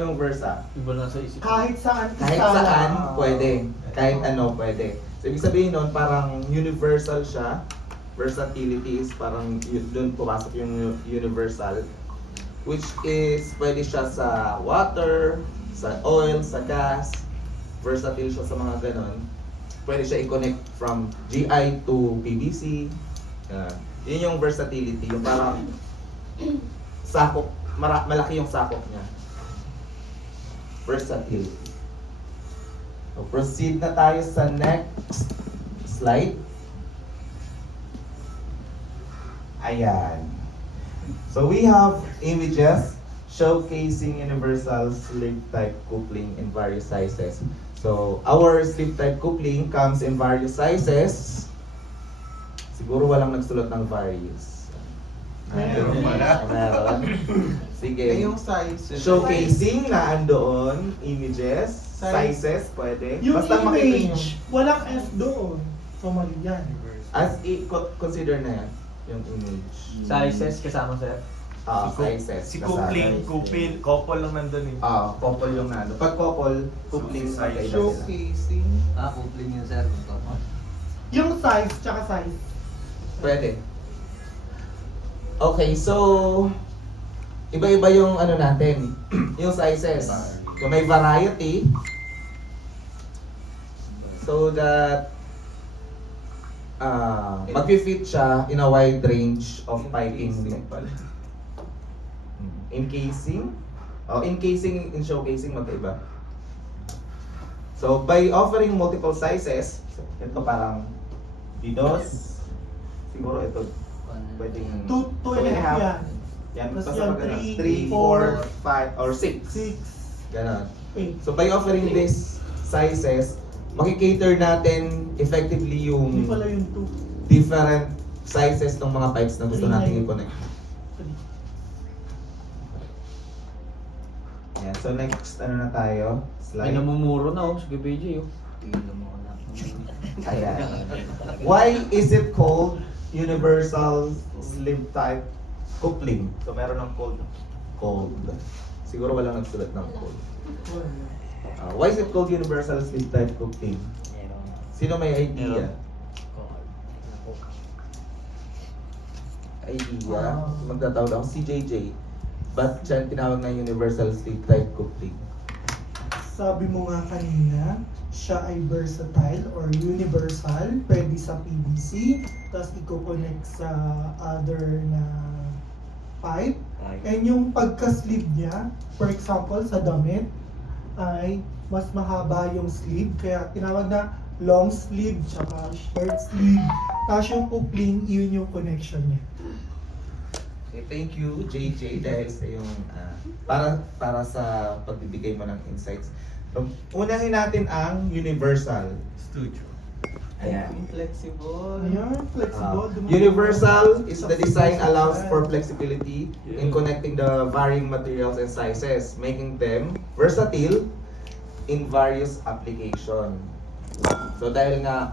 Yung versa. Iba na sa isip. Kahit saan Kahit isa saan, lang. pwede. Kahit ano, pwede. So, ibig sabihin nun, parang universal siya. Versatility is parang doon pumasok yung universal. Which is, pwede siya sa water, sa oil, sa gas. Versatile siya sa mga ganon. Pwede siya i-connect from GI to PVC. Yun yung versatility. Yung parang sakop, malaki yung sakop niya. Versatility. So, proceed na tayo sa next slide. Ayan. So we have images showcasing universal slip type coupling in various sizes. So our slip type coupling comes in various sizes. Siguro walang nagsulat ng various. Meron pala. Meron. Sige. Yung size. Showcasing na andoon, images, sizes, pwede. Yung Basta makita nyo. image, walang F doon. So mali yan. As consider na yan, yung image. Sizes kasama sir. Sizes. Si kasama. couple lang nandun eh. Couple yung nando. Pag couple, coupling Size. magkaiba sila. Showcasing. Coupling yun sir. Yung size, tsaka size. Pwede. Okay, so iba-iba yung ano natin, yung sizes. So may variety so that mag-fit siya in a wide range of piping. Encasing. Encasing in showcasing magkaiba. So by offering multiple sizes, ito parang didos. Siguro ito pwedeng 2 and a half yan. Yan, Tapos basta yan, pag ganun. 3, 3, 4, 5, or 6. 6, Ganon. 8. So by offering these sizes, makikater natin effectively Hindi yung pala yung different sizes ng mga pipes na gusto Three natin na i-connect. 2. Yan. So next, ano na tayo? May Slide. namumuro na oh, sige BJ oh. Ayan. Why is it called universal slip type coupling? So meron ng cold. Siguro walang nagsulat ng cold. Why is it called universal slip type coupling? Sino may idea? Magtatawag ako si JJ. Ba't siya tinawag na universal slip type coupling? Sabi mo nga kanina, siya ay versatile or universal. Pwede sa PVC, tapos i-connect sa other na pipe. And yung pagka-sleeve niya, for example, sa damit, ay mas mahaba yung sleeve. Kaya tinawag na long sleeve, tsaka short sleeve. Tapos yung coupling, yun yung connection niya. Okay, thank you JJ dahil sa yung para sa pagbibigay mo ng insights. So, unahin natin ang universal. Studio. Ayan. Flexible. Ayan, flexible. Universal is the design allows for flexibility in connecting the varying materials and sizes, making them versatile in various application. So dahil nga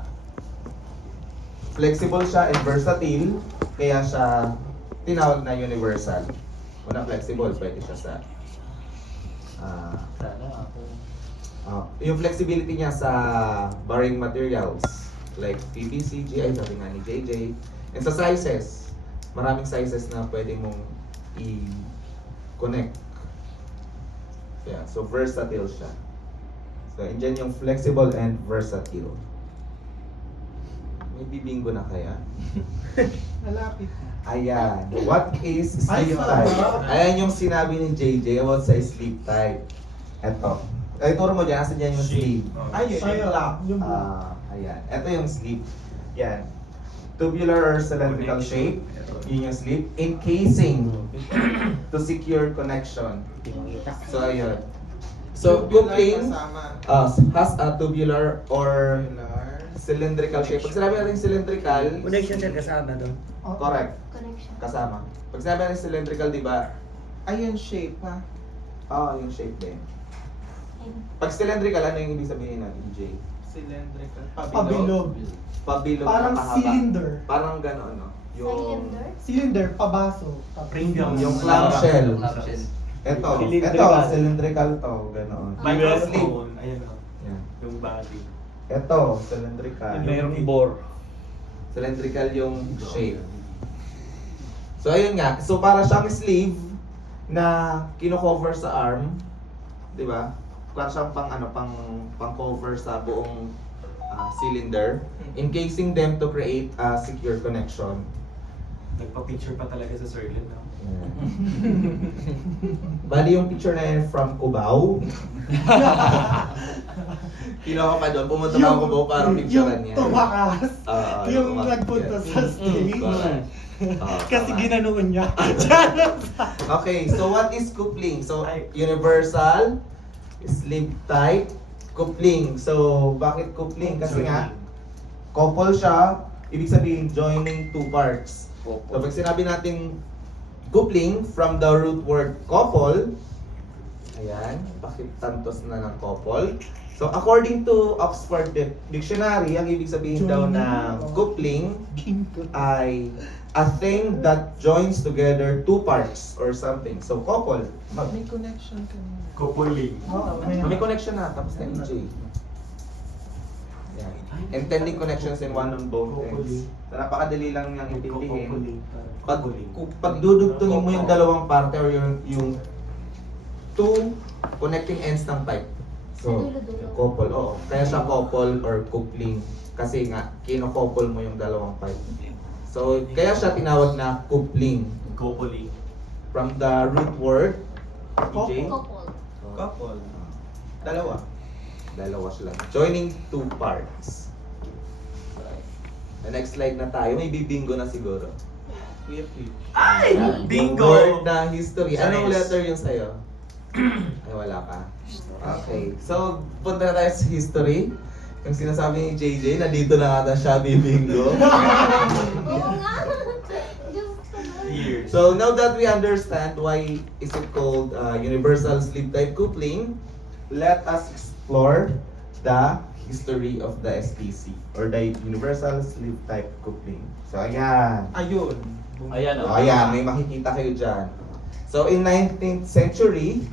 flexible siya and versatile, kaya siya tinawag na universal. Una flexible, pwede siya sa yung flexibility niya sa varying materials like PVC, GI, sabi nga ni JJ. And sa sizes, maraming sizes na pwede mong i-connect. Yeah, so versatile siya. So, andyan yung flexible and versatile. May bibingo na kaya? Malapit. Ayan. What is sleep Ay, type? sarap. Ayan yung sinabi ni JJ about sa sleep type. Eto. Ay, turo mo dyan. Asan dyan yung sleep? Ay, Ayun, yung Ayan. Ito yung sleep. Yan. Tubular or cylindrical shape. Yun yung sleep. Encasing to secure connection. So, ayun. So, coupling has a tubular or cylindrical shape. Pag sinabi natin cylindrical, Connection sir kasama doon. correct. Connection. Kasama. Pag sinabi natin cylindrical, di ba? Ayun shape ha. Yung shape din. Pag cylindrical, ano yung ibig sabihin natin, Jay? Cylindrical. pabilog. Pabilog Parang na kahaba. cylinder. Parang gano'n, no? Cylinder? Cylinder, pabaso. Ring Yung clamshell. Ito, Cylindrical. cylindrical to, ganoon. Microphone. Ayan o. Yan. Yung body. Ito, cylindrical. Mayroong bore. Cylindrical yung shape. So ayun nga, so para siyang sleeve na kino-cover sa arm, 'di ba? Para siyang pang cover sa buong cylinder, encasing them to create a secure connection. Nagpa-picture pa talaga sa Sirlin, no? Bali yung picture na yun from Cubao. Kinuha pa doon, pumunta pa ako Cubao para picturean niya. Yung tumakas. Yung tumakas. nagpunta sa stage. Correct. Kasi tama. ginanoon niya. Okay, so what is coupling? So universal, sleeve type, coupling. So bakit coupling? Kasi nga couple siya, ibig sabihin joining two parts. So pag sinabi natin coupling from the root word couple, ayan, pakitantos na ng couple. So according to Oxford Dictionary, ang ibig sabihin daw na coupling ay a thing that joins together two parts or something. So couple, May connection kanina. Coupling. may connection na, tapos na EJ. Yan. Intending connections in one on both ends. So napakadali lang niyang intindihin. Pag dudugtungin mo yung dalawang parte or yung two connecting ends ng pipe. So, yung couple, oo. Kaya siya couple or coupling. Kasi nga, kino-couple mo yung dalawang pipe. So, kaya siya tinawag na coupling. Coupling. From the root word, EJ? Couple. Couple. Dalawa. Dalawa sila. Joining two parts. The next slide na tayo. May bibingo na siguro. Kuya Pete. Ay! Yung Bingo! word na history. Anong Nice. letter yung sa'yo? Ay, wala ka. Okay. So, punta na tayo sa history. Yung sinasabi ni JJ, na dito na ata siya bibingo. Oo nga. Diyos ko. Years. So, now that we understand why is it called universal sleeve type coupling, let us explore the history of the STC or the universal sleeve type coupling. So, ayan. Ayun. Ayan, Oh, ayan, may makikita kayo dyan. So, in 19th century,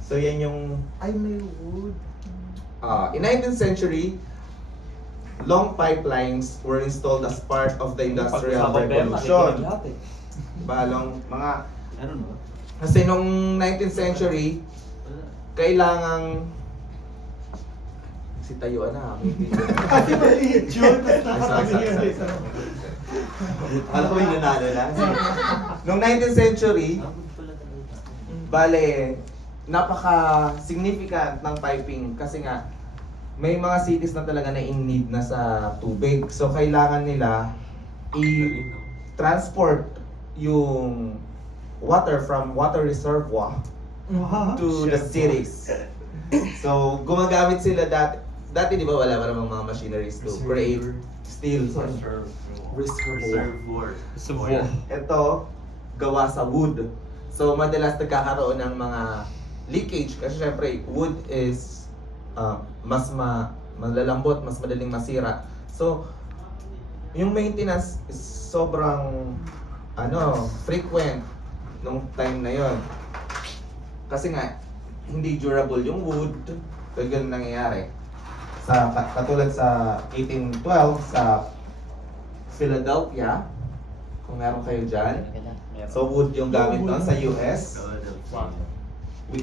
so yan yung, Ay, may wood. in 19th century, long pipelines were installed as part of the Industrial Revolution. Diba, mga, Ano no? kasi nung 19th century, kailangang, si tayuan na, may video. Kasi maliit yun. Ay, sorry. Alam ko yung nanalo na. Nung 19th century, bale, napaka-significant ng piping kasi nga, may mga cities na talaga na in need na sa tubig. So, kailangan nila i-transport yung water from water reservoir to the cities. So, gumagamit sila dati di ba wala pa namang mga machineries to create steel. Reservoir. Ito, gawa sa wood. So, madalas nagkakaroon ng mga leakage kasi syempre, wood is malalambot, mas madaling masira. So, yung maintenance is sobrang frequent nung time na yon. Kasi nga, hindi durable yung wood. So, ganun nangyayari. Katulad sa 1812 sa Philadelphia, kung meron kayo dyan. So wood yung gamit doon sa US.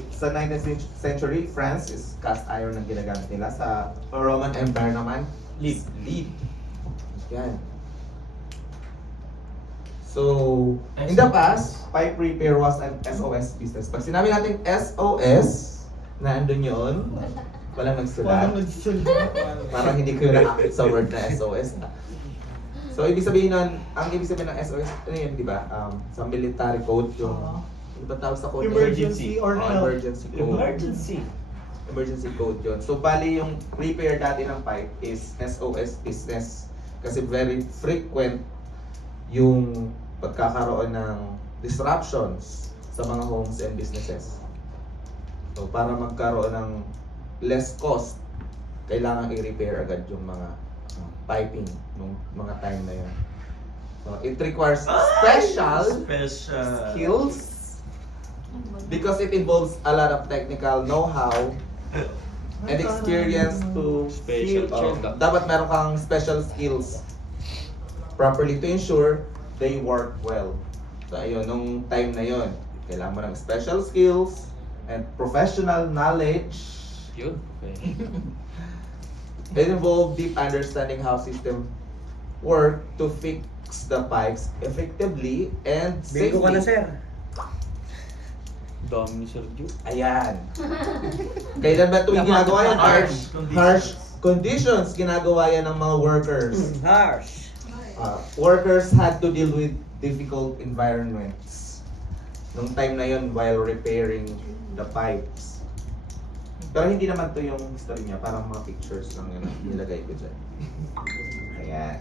Sa 19th century, France is cast iron ang ginagamit nila. Sa Roman Empire naman, lead. Yan. So, in the past, pipe repair was an SOS business. Pag sinabi natin SOS, na andun yun, walang nagsulat. Parang hindi ko na-active sa word na SOS. So, ibig sabihin nun, ang ibig sabihin ng SOS, ano yun, di ba? Sa military code, yung, ano ba tawag sa code? Emergency or help. Emergency code. Emergency code yun. So, bali yung repair dati ng pipe is SOS business. Kasi very frequent yung pagkakaroon ng disruptions sa mga homes and businesses. So, para magkaroon ng less cost, kailangan i-repair agad yung mga piping nung mga time na yun. So, it requires special skills because it involves a lot of technical know-how and experience to Special check-up. dapat meron kang special skills properly to ensure they work well. So ayun, nung time na yun, kailangan mo ng special skills and professional knowledge. Yun. Okay. It involved deep understanding how system work to fix the pipes effectively and Bingo ka na, safely. sir. Dami ni Sergio. Ayan. Kailan ba ito yung ginagawa yan? Harsh Harsh conditions ginagawa yan ng mga workers. Harsh. Workers had to deal with difficult environments nung time na yon while repairing the pipes. Pero hindi naman to yung story niya, parang mga pictures lang yun ang nilagay ko dyan. Ayan.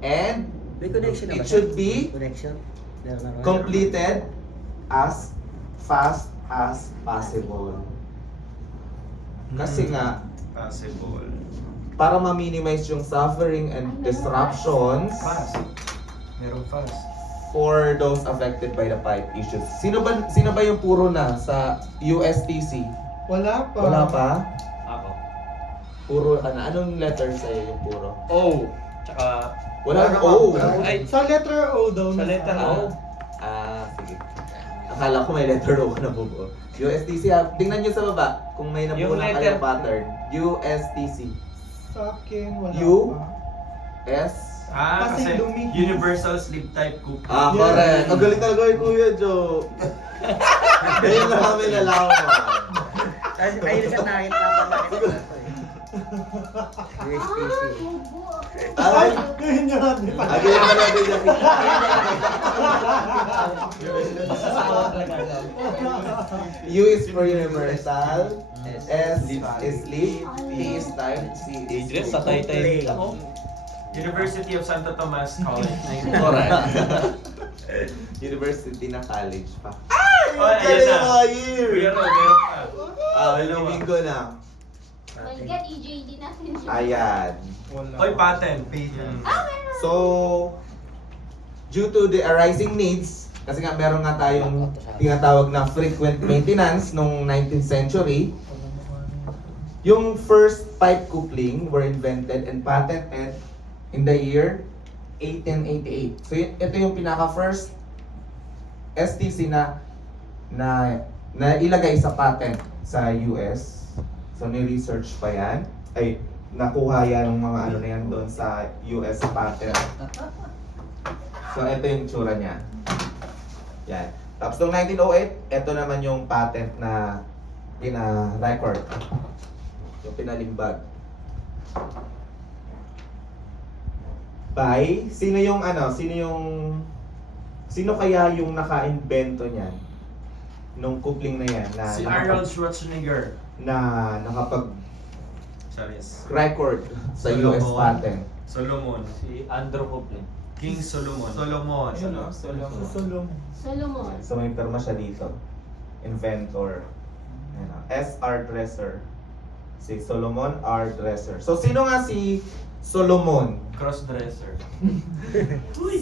And May connection na ba, it sir? should be Connection? Meron na ba? completed as fast as possible. Kasi nga, Possible. para ma-minimize yung suffering and disruptions Fast. Merong fast. for those affected by the pipe issues. Sino ba yung puro na sa USTC? Wala pa. Wala pa? Ako. Puro, anong letter sa'yo yung puro? O. Tsaka... Wala yung O. Ay. Sa letter O daw. Sa na- letter O. Sige. Akala ko may letter O na bubuo. USTC ha. Tingnan nyo sa baba kung may nabuo Yung na letter. kayong pattern. USTC. Sa akin, wala U? pa. S? Kasi Kasi lumihis. universal sleep type cook. Yeah. Correct. Ang galing talaga kay Kuya Joe. Ngayon na kami nalaman. Kasi ayun siya nakita na ba USPC. Ay, Yun yun, di ba? again na natin yung U is for universal, S is sleep, T is time, C is Adrian, sa tay-tay nila ko. University of Santo Tomas College. Correct. University na college pa. Oh, ayan Galing na. mga year! Meron pa. May ko na. My God, EJD natin siya. Ayan. Wala. Oy, patent. Ah, meron. So, due to the arising needs, kasi nga meron nga tayong tinatawag na frequent maintenance nung 19th century, yung first pipe coupling were invented and patented in the year 1888. So, ito yung pinaka-first STC na ilagay sa patent sa US. So, ni-research pa yan. Ay, nakuha yan ng mga ano na yan doon sa US patent. So, ito yung tsura niya. Yan. Tapos, noong 1908, ito naman yung patent na pina-record. Yung pinalimbag. By, sino kaya yung naka-invento niyan? Nung coupling na yan, na Si Arnold Schwarzenegger. na Charis. record sa Solomon. US patent. Solomon. Si Andrew Coplin. King Solomon. Solomon. Ayun, no? Sa Solomon. Solomon. So may pirma siya dito. Inventor. Ayan, S.R. Dresser. Si Solomon R. Dresser. So sino nga si Solomon? Crossdresser.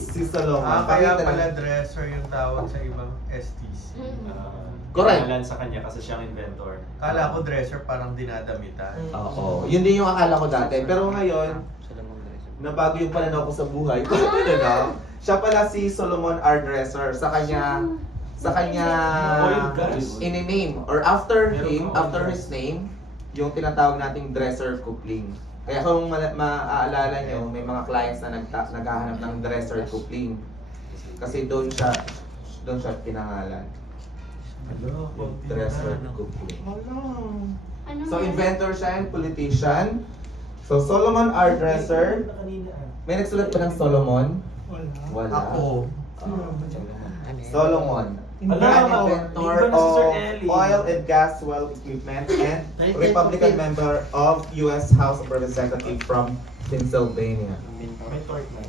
Si Solomon. Kaya Pakita pala na- dresser yung tawag sa ibang STC. Correct. Pangalan sa kanya kasi siyang inventor. Kala ko dresser parang dinadamitan. Oo. Yun din yung akala ko dati. Pero ngayon, nabago yung pananaw ko sa buhay. Na, siya pala si Solomon R. Dresser. Sa kanya Oil gas. in-name or after Meron him, pa oil after gas. his name, yung tinatawag nating dresser coupling. Kaya kung maaalala nyo, may mga clients na naghahanap ng dresser coupling. Kasi doon siya pinangalan. Yung dresser coupling. Wala. Ano So yan? inventor siya and politician. So Solomon R. Dresser. May nagsulat pa ng Solomon? Wala. Wala. Ako. Solomon. Alam, Inventor hindi ko na si Sir of Ellie. oil and gas well equipment and Republican member of U.S. House of Representatives from Pennsylvania. May torque na.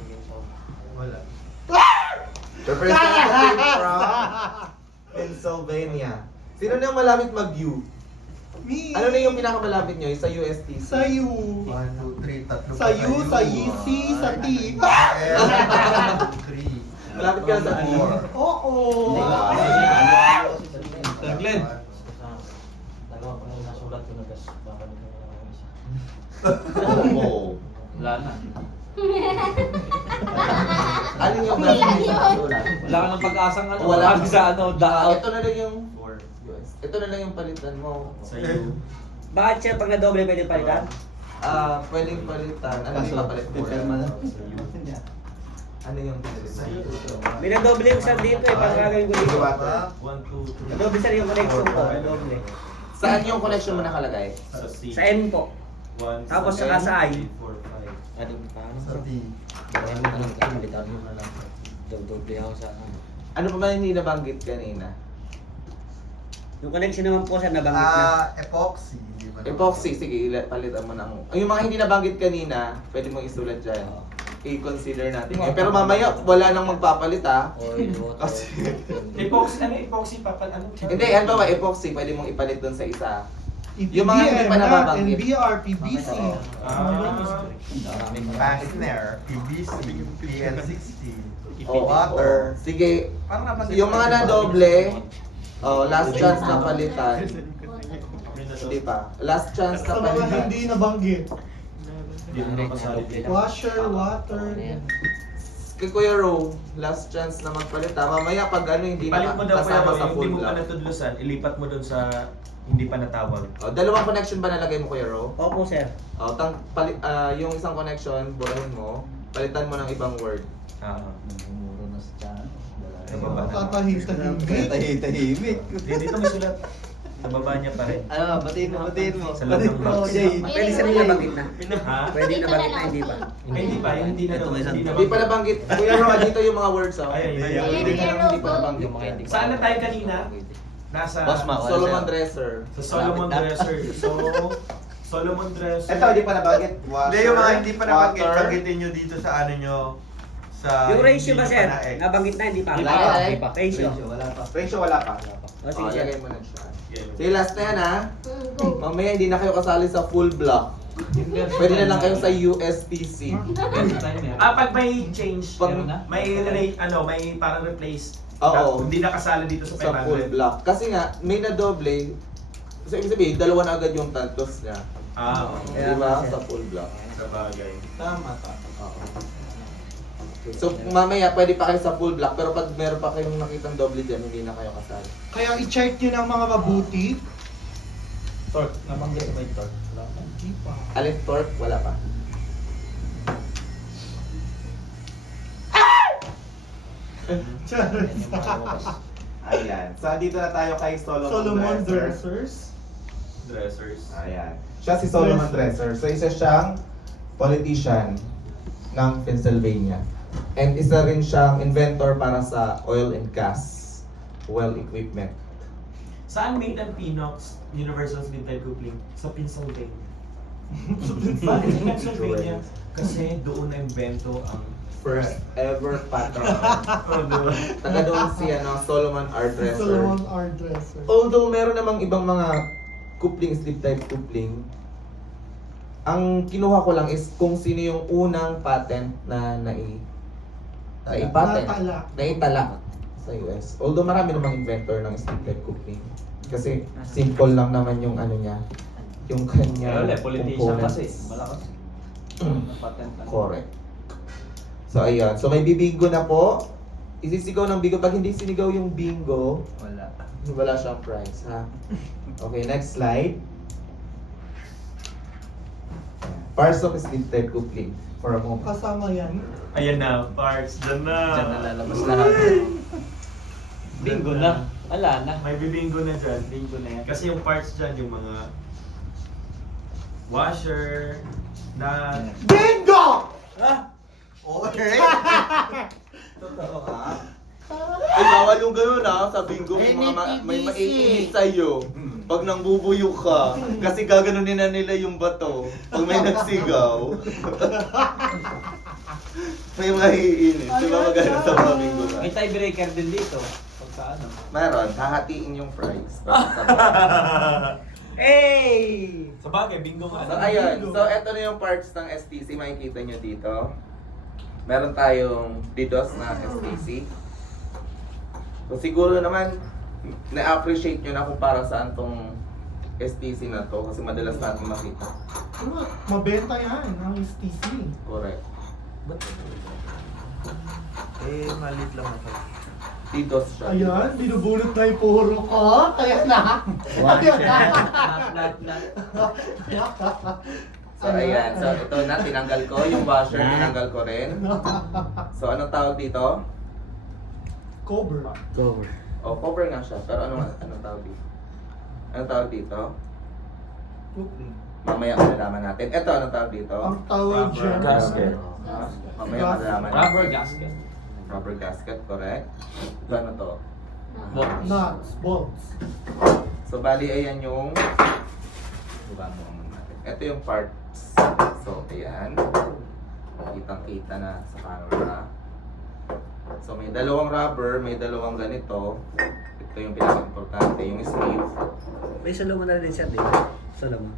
Wala. Representative from Pennsylvania. Sino na yung malapit mag-U? Me. Ano na yung pinakamalapit nyo? Yung sa USTC? Sa U. 1, 2, 3, tatlo Sa U, sa EC, sa T. Sa L, 2, 3. Malapit ka sa T? Oo. Glenn. Dalawa pa lang nasulat ko na gas. Babalik na lang ako isa. Oo. Wala na. Ano yung Ilan gas yun? sulat? Wala ka ng pag-asang ano. Wala. Wala sa ano, daot. Ito na lang yung Four. ito na lang yung palitan mo. Sa iyo. Bakit siya pag na-double pwede palitan? Pwedeng palitan. Ano yung papalit mo? Sa iyo. Ano yung palitan? May na-double yung sir dito eh, pag gagawin ko dito. Water. 1, 2, 3. Na-double sir yung connection ko, na-double. Saan yung connection mo nakalagay? Sa C. Sa N po. 1, Tapos saka sa I. 4, 5. Anong paano? Sa D. Anong palitan mo na lang. Double ako sa Ano pa ba hindi nabanggit kanina? Yung connection naman po sir, nabanggit na. Epoxy. Hindi ba naman? Epoxy, sige, palitan mo ng... Yung mga hindi nabanggit kanina, pwede mong isulat dyan. I-consider natin. Pero mamaya, wala nang magpapalit ha. Oil, water. Kasi... Epoxy, ano epoxy papal? Ano? Hindi, ano ba, epoxy, pwede mong ipalit doon sa isa. EPDM Yung mga hindi pa na, nababanggit. NBR, PBC. Fastener, PVC, PL60. Oh, Water. Sige, Parang nabanggit yung ko mga rin. na doble, last chance na palitan. Hindi pa. Last chance na Sa mga palitan. hindi nabanggit. Hindi mo napasalit dito. Washer, water. Kay Kuya Ro, last chance na magpalit ha. Mamaya pag ano hindi Ipalit mo daw kasama kuya, sa yung full hindi mo pa block. natudlusan, ilipat mo doon sa hindi pa natawag. Dalawang connection ba nalagay mo Kuya Ro? Opo sir. Yung isang connection, burahin mo, palitan mo ng ibang word. Muro na sa tiyan. Tatahimik. Dito may sulat. Sa baba niya pa rin. Ano, batiin mo. Sa loob ng box. Pwede sir yung nabanggit na. Ha? Pwede Ito nabanggit na na, lang. hindi ba? Hindi pa, yung hindi na Ito, daw. may isang Hindi na Hindi pa nabanggit. Kuya Ro, dito yung mga words oh. Ay, ay, ay. Hindi pa nabanggit. Saan na tayo kanina? Nasa Boss Ma, wala Solomon sa'yo. Dresser. sa Solomon Dresser. So, Solomon Dresser. Ito, hindi pa nabanggit. Hindi, yung mga hindi pa nabanggit, Water. banggitin nyo dito sa ano nyo. Sa Yung ratio hindi ba nyo sir? pa na-X. Nabanggit na, hindi pa. Wala pa. Ratio. Wala pa. Ratio wala pa. O sige sir. Lagay mo na siya. Yeah. Sige, last na yan ha. Go. Mamaya hindi na kayo kasali sa full block. Pwede na lang kayo sa USTC. Pag may change, Pag- may parang replace. Oo. Hindi nakasala dito sa Sa full 500. block. Kasi nga, may na doble. So, ibig sabihin, dalawa na agad yung tantos niya. Okay. Di ba? Sa full block. Sa bagay. Tama. So, mamaya pwede pa kayo sa full block. Pero pag meron pa kayong nakitang doble dyan, hindi na kayo kasali. Kaya i-check nyo ng mga mabuti. Torque. Nabanggit ba yung torque? Wala pa. Hindi pa. Alin torque? Wala pa. Charot. Ayan. So, dito na tayo kay Solomon Dressers. Dressers. Ayan. Siya si Solomon Dresser. So, isa siyang politician ng Pennsylvania. And isa rin siyang inventor para sa oil and gas well equipment. Saan made ang Pinox Universal Slip-Type Coupling? Sa Pennsylvania. Bakit sa Pennsylvania? Kasi doon na-invento ang First ever pattern. ano? Taga doon si Solomon R. Dresser. Solomon R. Dresser. Although meron namang ibang mga coupling, slip type coupling, ang kinuha ko lang is kung sino yung unang patent na nai-patent, Natala. naitala sa US. Although marami namang inventor ng slip type coupling. Kasi simple lang naman yung ano niya, yung kanya Wala, politician kasi. components. Malakas. Patent lang. Correct. So ayun, so may bibingo na po. Isisigaw ng bingo. Pag hindi sinigaw yung bingo, wala siyang prize, ha? Okay, next slide. Parts of slip type coupling for a moment. Kasama yan. Ayan na, parts. Diyan na. Diyan na lalabas lahat. Bingo na. Wala na. May bibingo na dyan. Bingo na yan. Kasi yung parts dyan, yung mga washer, na Bingo! Okay. Totoo ka? Ay, bawal yung gano'n ha, sa bingo. May maiinis sa'yo. Pag nang bubuyo ka, kasi gaganunin na nila yung bato. Pag may nagsigaw. May maiinis. Di ba maganda sa mga bingo ka? May tiebreaker din dito. Pag sa ano. Meron, hahatiin yung prize. Hey! sa bagay, bingo nga. So ayun, so eto na yung parts ng STC, makikita nyo dito. Meron tayong DDoS na STC. So siguro naman, na-appreciate nyo na kung para saan tong STC na to kasi madalas natin makita. Ano, mabenta yan, ang STC. Correct. Malit lang ako. Titos siya. Ayan, binubulot na yung puro ko. Kaya na. Ayan na. So ayan, so ito na, tinanggal ko. Yung washer, tinanggal ko rin. So anong tawag dito? Cover. Cover. Oh, cover nga siya. Pero anong tawag dito? Anong tawag dito? Mamaya malalaman natin. Ito, anong tawag dito? Ang tawag Rubber dyan. gasket. Mamaya malalaman natin. Rubber gasket. Rubber gasket, correct. Ito ano to? Nuts, bolts. So bali, ayan yung natin. Ito yung parts. So, ayan. Kitang-kita na sa camera. So, may dalawang rubber, may dalawang ganito. Ito yung pinaka-importante, yung sleeve. May salaman na rin siya, di ba? Salaman.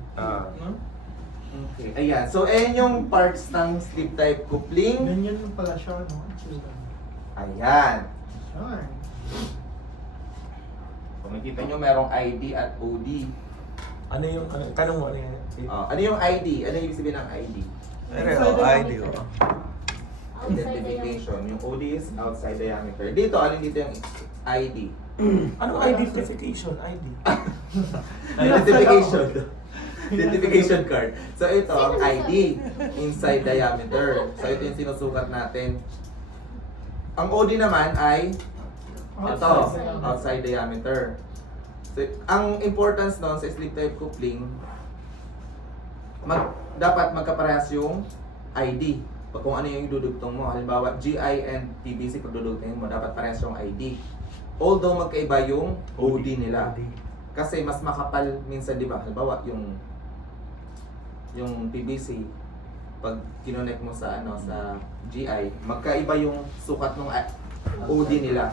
Okay. Ayan. So, ayan yung parts ng sleeve type coupling. Ganyan pala siya, no? Itsura. Ayan. Yan. Kung makikita nyo, merong ID at OD. Ano yung, tanong mo, ano yan? Ano yung ID? Ano yung ibig sabihin ng ID? ID oh. Identification. Yung OD is outside diameter. Dito, alin dito yung ID? Ano identification? ID? Identification. Identification card. So ito, ang ID, inside diameter. So ito yung sinusukat natin. Ang OD naman ay ito, outside diameter. So, ang importance nun sa sleeve type coupling, dapat magkaparehas yung ID. Pag kung ano yung idudugtong mo. Halimbawa, GI and PVC pag dudugtongin mo, dapat parehas yung ID. Although magkaiba yung OD nila. Kasi mas makapal minsan, di ba? Halimbawa, yung PVC, pag kinonect mo sa sa GI, magkaiba yung sukat ng OD nila.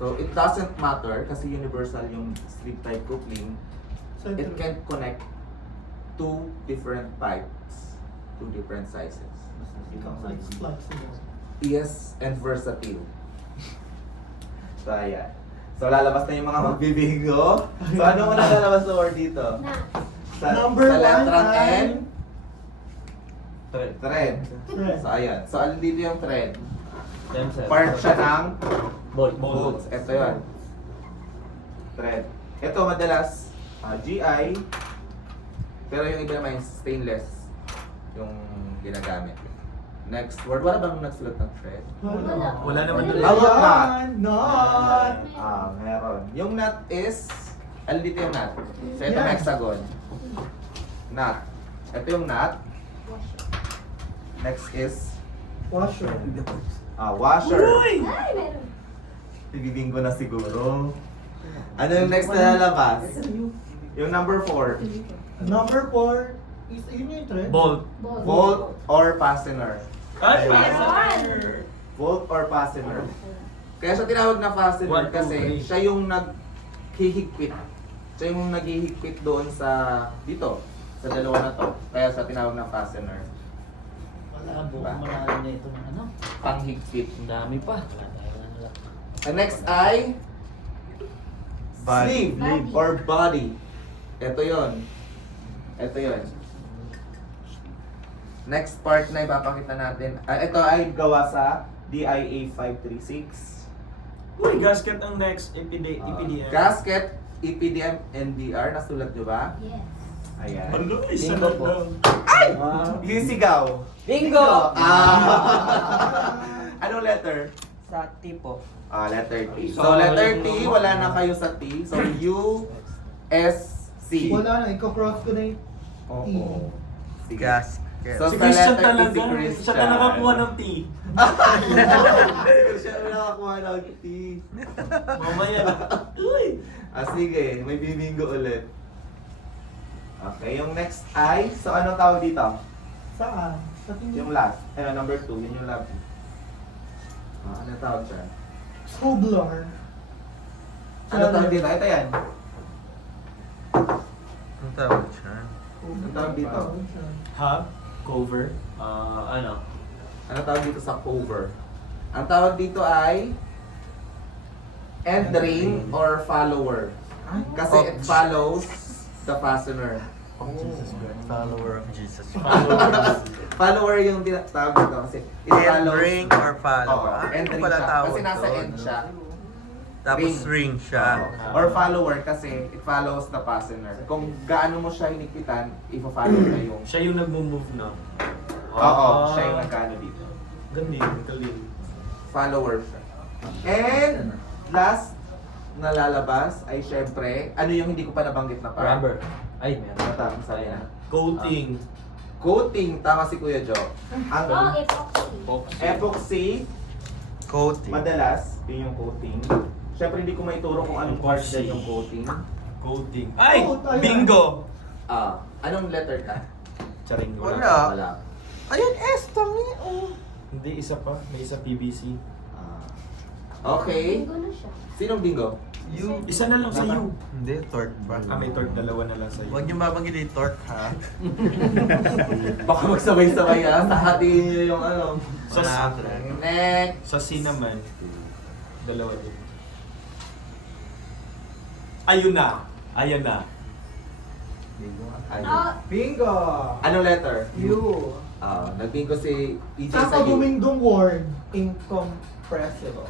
So it doesn't matter kasi universal yung sleeve type coupling. It can connect two different pipes, two different sizes. It's flexible. Yes, and versatile. So ayan. So lalabas na yung mga magbibingo. So ano mo na lalabas sa word dito? Sa, Number sa one letrang ay- N, Thread. thread. Thread. So ayan. So alin dito yung thread? Themselves. Part siya ng Bolt. bolts. Ito yun. Thread. Ito madalas GI, pero yung iba naman stainless yung ginagamit. Next word. Wala bang nagsulat ng thread? Wala naman doon. Ayan, not. Meron. Yung nut is, alin dito yung nut? So ito Yan. hexagon. Nut. Ito yung nut. Next is Washer. washer. Ay, meron. Bibinggo na siguro. Ano yung next na lalabas? Yung number 4. Number 4 is, yun yung thread? Bolt. Bolt or fastener. Ay, Meron. Bolt or fastener. Kaya siya tinawag na fastener One, two, kasi three. siya yung naghihigpit. Siya yung naghihigpit doon sa dito, sa dalawa na to. Kaya siya tinawag na fastener. Wala, buong marami na ito ng ano. Panghigpit. Ang dami pa. The next ay Body. sleeve or body. Ito yon. Ito yon. Next part na ipapakita natin. Ito ay gawa sa DIA 536. Uy, gasket ang next. EPDM. Gasket, EPDM, NBR. Nasulat nyo ba? Yes. Ayan. Ano? Isa Bingo lang po. daw. Sisigaw. Bingo! Anong letter? Sa tipo. Letter T. So, letter T, wala na kayo sa T. So, U, S, C. Wala na, iko-cross ko na yung Oo. Sige. Gasket. So, Si sa Christian letter T, talaga. si Christian. Siya na nakakuha ng T. Siya na nakakuha ng T. Mamaya. Uy! Sige. May bibinggo ulit. Okay, yung next ay, so ano tawag dito? Saan? Sa tingin. Yung last. Number 2, yun yung last. Ano tawag siya? Cobbler. Ano tawag dito? Ito yan. Ang tawag siya. Ang tawag dito? Hub. Cover. Ano tawag dito sa cover? Ang tawag dito ay End ring or follower. Kasi it follows the fastener. Follower of Jesus. Follower yung tinatawag ko kasi it End follows. ring or follower? Oo, end Ano ring pala siya. tawag Kasi nasa doon? end siya. Tapos ring siya. Or follower kasi it follows the fastener. Kung gaano mo siya hinipitan, i-follow na yung... Siya yung nagmo-move na. Oo, siya yung nagkano dito. Galing. Follower siya. And last na lalabas ay syempre, ano yung hindi ko pa nabanggit na part? Rubber. Ay, meron. Matapos sabi na. Coating. Coating, tama si Kuya Joe. Ang Oh, epoxy. epoxy, Coating. madalas, yun yung coating. Syempre hindi ko maituro kung anong parts Epoxy. din yung coating. Coating. Ay! Oh, tayo. Bingo! Anong letter ka? Charing. Wala. Wala. Ayun, S, tangi. Oh. Hindi, isa pa. May isa PVC. Okay. Bingo na siya. Sinong bingo? You. Isa na lang sa you. Hindi, torque ba? May torque, dalawa na lang sa you. Huwag niyo mabanggit yung torque, ha? Baka magsabay-sabay sa hatiin niyo yung ano. Sa Next. Sa C naman, dalawa din. Ayun na. Ayan na. Oh, Bingo! Anong letter? You. Nagbingo si EJ Saan sa ka U. bumingdong word? Incompressible.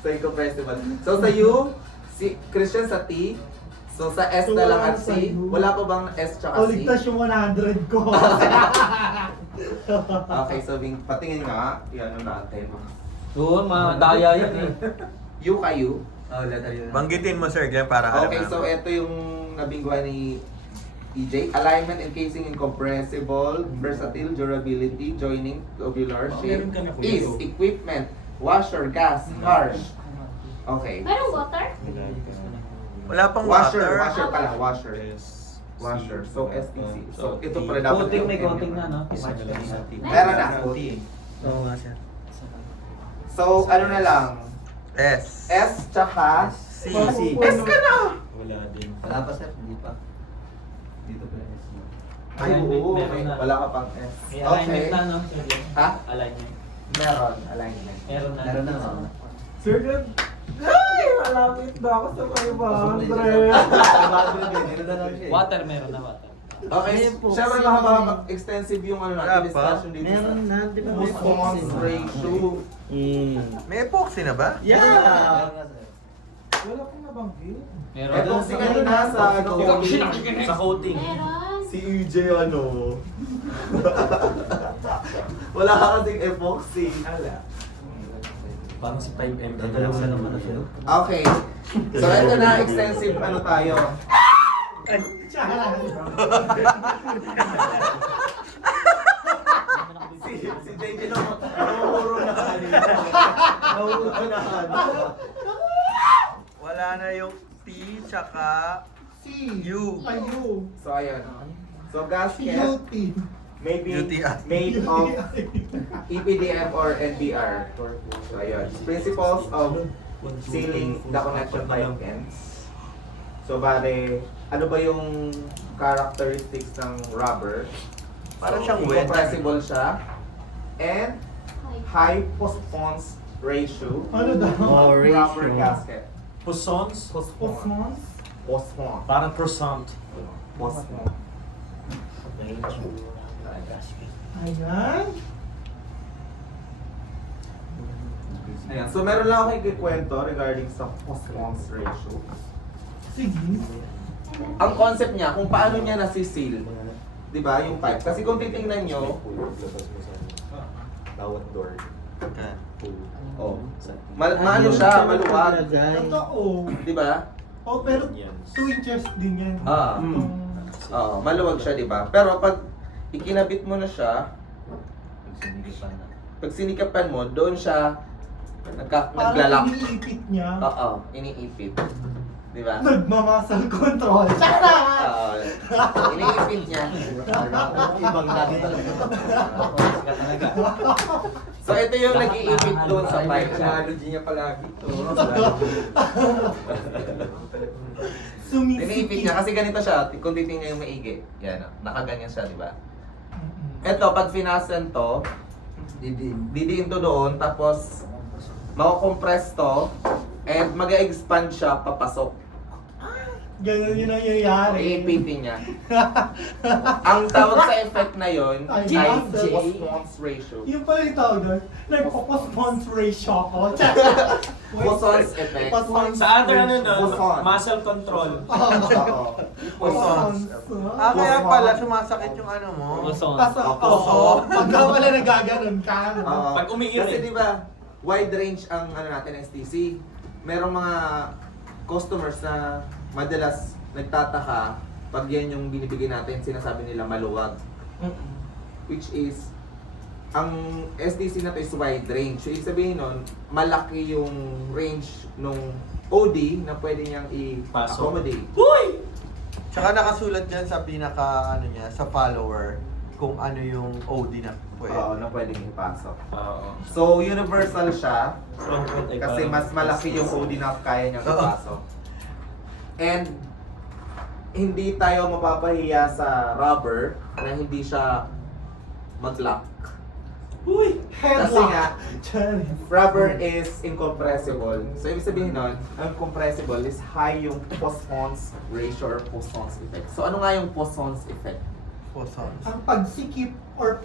Sa Incompressible. So sa U, si Christian sa T. So sa S So, na lang wala at sa C. U. Wala pa bang S tsaka O, C? ligtas yung 100 ko. Okay, so patingin nga. Yan ano natin. Oo, madaya yan eh. U ka U. Banggitin mo, Sir Glenn, para alam Okay, so namin. ito yung nabingguan ni EJ. Alignment and casing incompressible, versatile, durability, joining, tubular shape, meron ka na, Kuya is, Jo. equipment, washer, gas, harsh. Okay. merong water? Wala pang Washer, water. washer pala, washer. S. Washer. So STC. So ito T. pala dapat. Coating, yung may M coating naman. na, no? Isa na lang sa T. Meron na. Oo nga, Sir. So ano na lang? S. S tsaka C. S ka na! Wala din. Wala pa sir, hindi pa. Dito pa yung S mo. Ay, oo. Meron na. Wala ka pang S. May alignment Okay. na, no? Sir Glenn? Ha? Alignment. Meron. Alignment. Meron na. Meron na. Sir Glenn, ay, malapit na ako sa 500. Meron na lang siya. Water, meron na water. Okay, syempre extensive yung ano Wala natin, pa. discussion dito Meron sa na, di ba? response ratio. May epoxy na ba? Yeah! Meron na, sir. Wala kong nabanggit. Meron Eto na. si kanina sa ano, Sa coating. Meron. si EJ ano. Wala ka kasing epoxy. Parang si 5M. Dadalawa na naman na siya. Okay. So ito na, extensive ano tayo. Si JJ no, nahuro na kanina. Nahuro na kanina. Wala na yung T, tsaka C. U. Ay, U. So ayan. So gasket UT. may be UTI. made of EPDM or NBR. So ayun. Principles of sealing the connection pipe ends. So bale, ano ba yung characteristics ng rubber? Parang So, siyang wet. incompressible siya. And high postponse ratio. Ano daw? Oh, Rubber ratio. gasket. Poissons. Osmos? Postponse. Parang croissant. Postponse. Ayan. Ayan. So meron lang ako ikikwento regarding sa postponse ratio. Sige. Ang concept niya, kung paano niya nasisil, di ba, yung pipe. Kasi kung titingnan nyo, Bawat door. Okay. oh, maano siya, maluwag. Totoo. Di ba? Oh, pero 2 inches din yan. Ah. Itong- Oo, maluwag siya, di ba? Pero pag ikinabit mo na siya, pag sinikapan mo, doon siya Parang naglalak. iniipit niya. Oo, iniipit. Di ba? Nagmamasal control. Charot! Oo, iniipit niya. Ibang lagi talaga. So ito yung nag-iipit doon sa pipe. Analogy niya palagi. Iniipit niya kasi ganito siya. Kung titingnan yung maigi. Yan, nakaganyan siya, di ba? Ito, pag finasten to, didiin to doon, tapos mako-compress to, and mag-expand siya papasok. Ganun yun ang nangyayari. Iipitin niya. Ang tawag sa effect na yon Ay, ay J. Poisson's ratio. Yung pala yung tawag doon. Nagpo-postpone ratio ako. Poisson's effect. Sa other ano nun, Poisson. muscle control. Oo. Poisson's. Kaya pala sumasakit yung ano mo. Poisson. Oo. Pagka wala nagaganon ka. no? Oo. Pag umiirit. Kasi di ba, wide range ang ano natin STC. Merong mga customers na madalas nagtataka pag yan yung binibigay natin, sinasabi nila maluwag. Which is, ang STC na to is wide range. So, ibig sabihin nun, malaki yung range nung OD na pwede niyang i-accommodate. Uy! Tsaka nakasulat dyan sa pinaka ano niya, sa follower, kung ano yung OD na pwede. Oo, na pwedeng ipasok. Oo. So, universal siya. Strong point ay Kasi parang- mas malaki yung OD na kaya niyang ipasok. And hindi tayo mapapahiya sa rubber na hindi siya mag-lock. Uy! Kasi nga, Charis. rubber is incompressible. So, ibig sabihin nun, ang compressible is high yung Poisson's ratio or Poisson's effect. So, ano nga yung Poisson's effect? Poisson's. Ang pagsikip or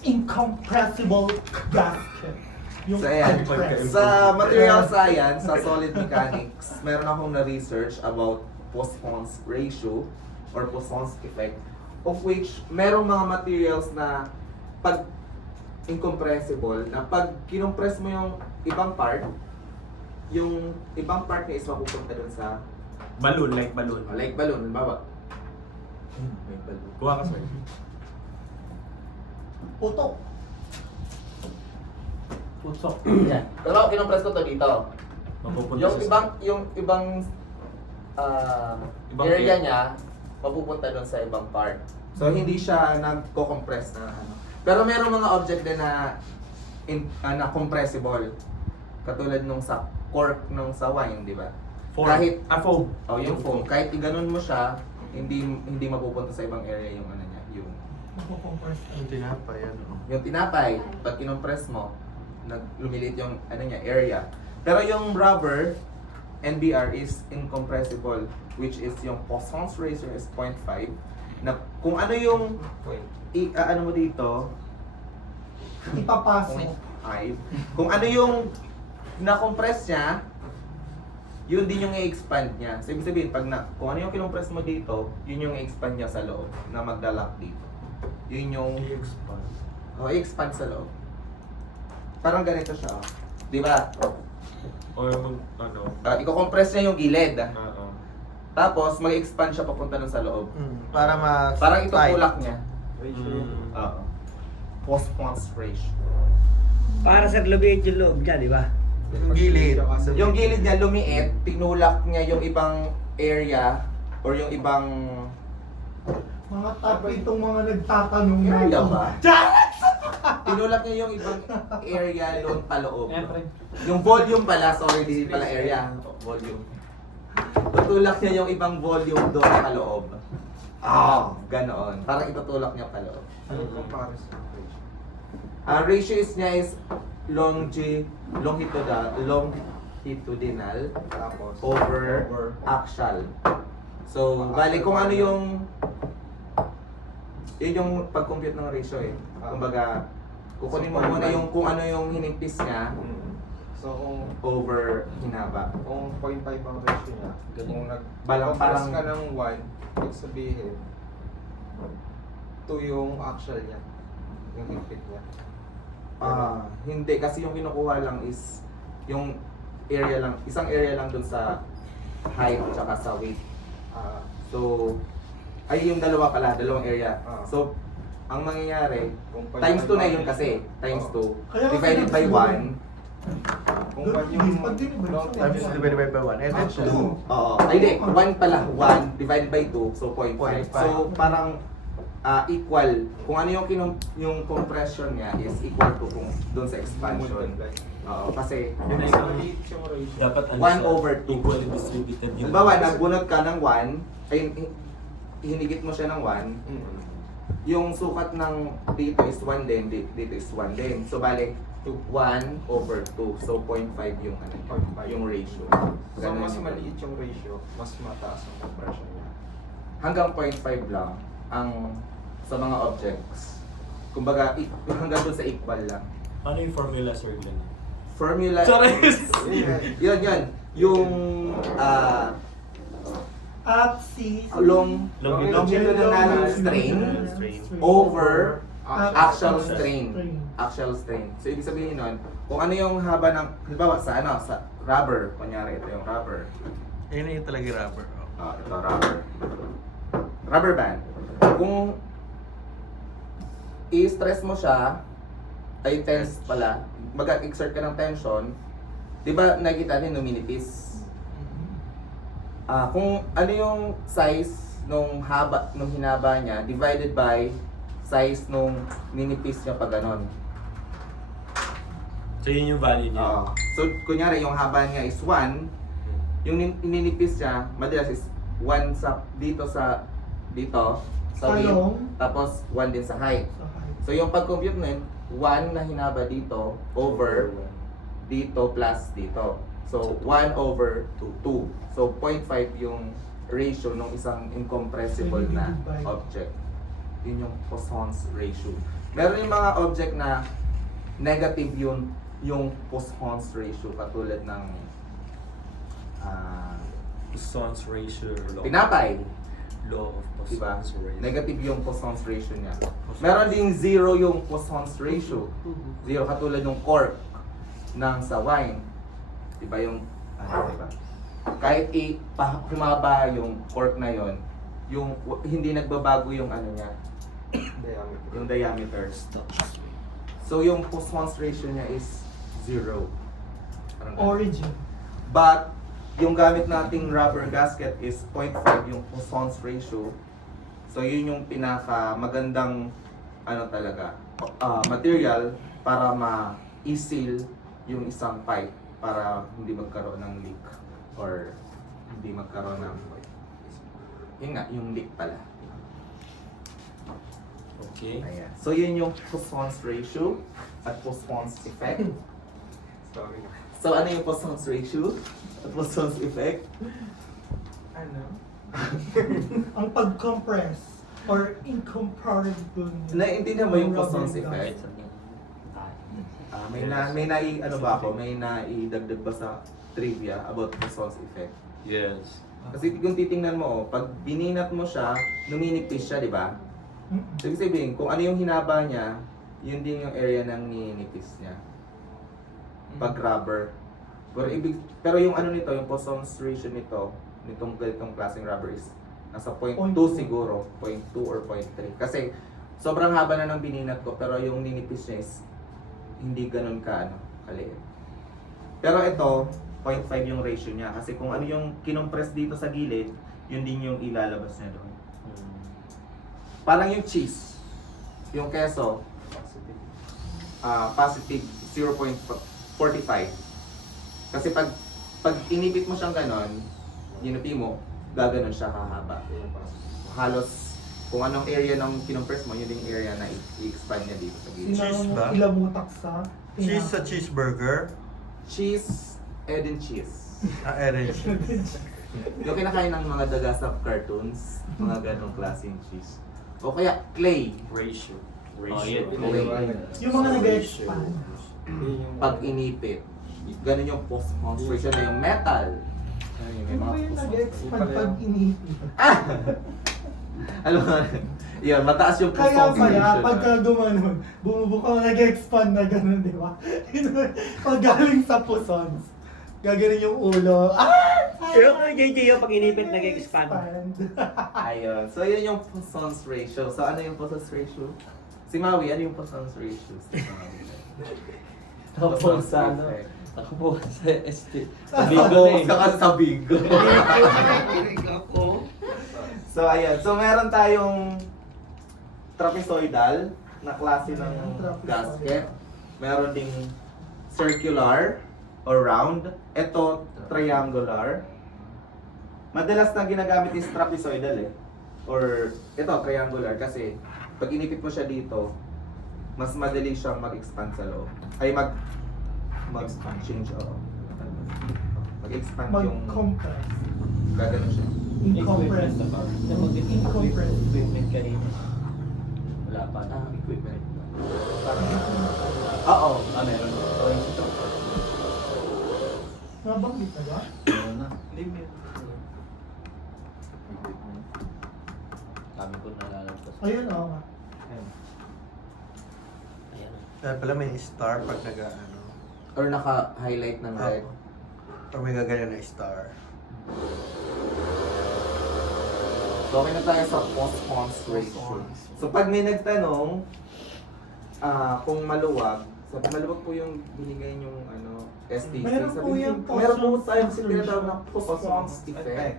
incompressible gasket. Yung So, ayan. pag-press. Sa material science, sa solid mechanics, meron akong na-research about Poisson's ratio or Poisson's effect, of which merong mga materials na pag incompressible, na pag kinompress mo yung ibang part niya is mapupunta dun sa Balloon, like balloon. like balloon, halimbawa. May balloon. Kuha ka sir. Putok. Putok. Yan. Pero kinompress ko to dito. Mapupunta Yung sa- ibang Ibang area area. niya mapupunta doon sa ibang part. So hindi siya nagko-compress na ano. Pero meron mga object din na na compressible. Katulad nung sa cork nung sa wine, di ba? Foam. Kahit Foam. yung foam, kahit iganon mo siya, hindi mapupunta sa ibang area yung ano niya, Nagpo-compress. Yung tinapay, ano. yung tinapay, pag kinompress mo, lumiliit yung ano niya, area. Pero yung rubber, NBR is incompressible, which is yung Poisson's ratio is 0.5. Na kung ano yung ano mo dito, Ipapasok. 0.5. Kung ano yung na-compress niya, yun din yung i-expand niya. So, ibig sabihin, kung ano yung kinompress mo dito, yun yung i-expand niya sa loob, na magda-lock dito. Yun yung I-expand. i-expand sa loob. Parang ganito siya, oh. Di ba? Or mag, ano. I-compress niya yung gilid. Oo. Tapos, mag-expand siya papunta dun sa loob. Para mas Parang tight. itutulak niya. Mm. Oo. Post-ponce ratio. Para sa lumiit yung loob niya, di ba? Yung gilid. Yung gilid niya lumiit, tinulak niya yung ibang area or yung ibang Mga tapo itong mga nagtatanong na area ito. ba? Charis! Tinulak niya yung ibang area doon paloob. Siyempre. Yung volume pala, sorry, di pala area. Volume. Tutulak niya yung ibang volume doon paloob. Ganoon. Parang itutulak niya paloob. Anong comparison ratio? Ang ratios niya is longitudinal Tapos, over axial. So, bali kung ano yung yun yung pag-compute ng ratio eh. Kumbaga, kukunin mo muna yung kung ano yung hinimpis niya So kung over hinaba. 0.5 ang ratio niya, kung Parang- nag-compress ka ng 1, ibig sabihin, 2 yung actual niya, yung higpit niya. Hindi kasi yung kinukuha lang is yung area lang, isang area lang dun sa height tsaka sa weight. Ah, So, ay yung dalawang area. Ah. So, ang mangyayari, kung times 2 na yun yung kasi, times 2, Kaya divided by 1. Kung ba yung Pag dinibig long siya, times divided by 1. And then 2. Oo. Ay, hindi. 1 pala. 1 divided by 2. So, 0.5. 0.5. So, parang equal. Kung ano yung compression niya is equal to kung doon sa expansion. Oo. Kasi, Yun ay maliit yung ratio. dapat 1 over 2. equally distributed yung... Halimbawa, nagbunot ka ng 1, ay hinigit mo siya ng 1, Mm. yung sukat ng dito is 1 din, dito is 1 din. So bali 1/2. So 0.5 yung ano, 0.5. yung ratio. So Ganun mas yung- maliit yung ratio, mas mataas ang compression niya. Hanggang 0.5 lang ang sa mga objects. Kumbaga hanggang doon sa equal lang. Ano yung formula, Sir Glenn? Formula Charis! yun. Yung Axis. longitudinal strain over actual strain. Actual strain. So ibig sabihin nun, kung ano yung haba ng, halimbawa sa rubber, kunyari ito yung rubber. Ayun yung talaga rubber. Ito rubber. Rubber band. Kung i-stress mo siya, ay tense pala, mag-exert ka ng tension, di ba nakikita natin numinipis? Kung ano yung size nung hinaba niya divided by size nung ninipis niya pag ganon. So yun yung value niya. So kunyari yung haba niya is 1, yung ninipis niya madalas is 1 dito sa width, Long. tapos 1 din sa height. So yung pag-compute nun, 1 na hinaba dito over dito plus dito. So 1/2. So 0.5 yung ratio ng isang incompressible na object. Yun yung Poisson's ratio. Meron yung mga object na negative yung Poisson's ratio katulad ng Poisson's ratio law. tinapay. Law of Diba? Poisson's ratio. Negative yung Poisson's ratio niya. Meron ding 0 yung Poisson's ratio. 0 katulad ng cork ng sa wine. Diba yung diba? Kahit humaba yung cork na yon, hindi nagbabago yung niya, Diameter. yung diameter. So yung Poisson's ratio niya is 0. Parang ganun. Origin. But yung gamit nating rubber gasket is 0.5 yung Poisson's ratio. So yun yung pinaka magandang talaga material para ma-seal yung isang pipe para hindi magkaroon ng leak or hindi magkaroon ng yung leak pala. Okay. Ayan. So yun yung Poisson's ratio at Poisson's effect. Sorry. So ano yung Poisson's ratio at Poisson's effect? Ang pag-compress or incomparable. Naiintindihan mo yung ng Poisson's rubber effect? gasket. May naidagdag ba sa trivia about Poisson's effect? Yes. Kasi kung titingnan mo, pag bininat mo siya, numinipis siya, di ba? So, ibig sabihin, kung ano yung hinaba niya, yun din yung area ng ninipis niya. Pag rubber. Pero yung nito, yung Poisson's ratio nitong ganitong klaseng rubber is nasa 0.2 siguro, 0.2 or 0.3. Kasi sobrang haba na ng bininat ko, pero yung ninipis niya is hindi ganun kaliit. Pero ito, 0.5 yung ratio niya. Kasi kung ano yung kinompress dito sa gilid, yun din yung ilalabas niya doon. Parang yung cheese, yung keso, positive 0.45. Kasi pag inipit mo siyang ganon, ginupi mo, gaganon siya hahaba. Halos kung anong area ng kinompress mo, yun yung area na i-expand niya dito sa gilid. Cheese ba? Ilamutak sa Cheese sa cheeseburger. Cheese, Eden cheese. Eren. Yung kinakain ng mga daga sa cartoons, mga ganong klaseng cheese. O kaya clay, Ratio. Oh, Ratio. clay. Yung mga nag-expand. Pag inipit. Ganun yung Poisson's ratio na yung metal. May Yung mga ba yung Poisson's. nag-expand pag inipit? Alam mo, yun, mataas yung Kaya Poisson's pala, ratio. pagka gumanon, bumubuka nag-expand na gano'n, di ba? Pag galing sa Poisson's, gaganon yung ulo. Pero kung JJ yung pag inipit nag-expand. Ayun. So, yun yung Poisson's ratio. So, ano yung Poisson's ratio? Si Maui, ano yung Poisson's ratio? Si Maui. Tapos sa effect. ako po sa ST. Focus ka kasi sa bingo. Kinig ako. So, ayan. So, meron tayong trapezoidal na klase ng gasket. Meron ding circular or round. Ito, triangular. Madalas na ginagamit is trapezoidal or ito, triangular kasi pag inipit mo siya dito, mas madali siyang mag-expand sa loob. Ay mag-change, oo. Mag-expand yung, Mag-compress. gaganon siya. Incompress. Equipment na ba? Incompress. Equipment kanina. Wala pa. Equipment. Parang, Oo. meron. Towing sa truck. Nabanggit na ba? Meron na. Limit. Kami ko nalalagpas. Ayun, oo nga. Ayan na. Kaya pala may star pag nag-ano. Or naka-highlight ng red. Or may gaganyan na star. So, okay na tayo sa post-cons ratio. So, pag may nagtanong, kung maluwag, so kung maluwag po yung binigay yung STC, Meron po yung meron po tayong post-cons tinatawag na ratio. post-cons effect.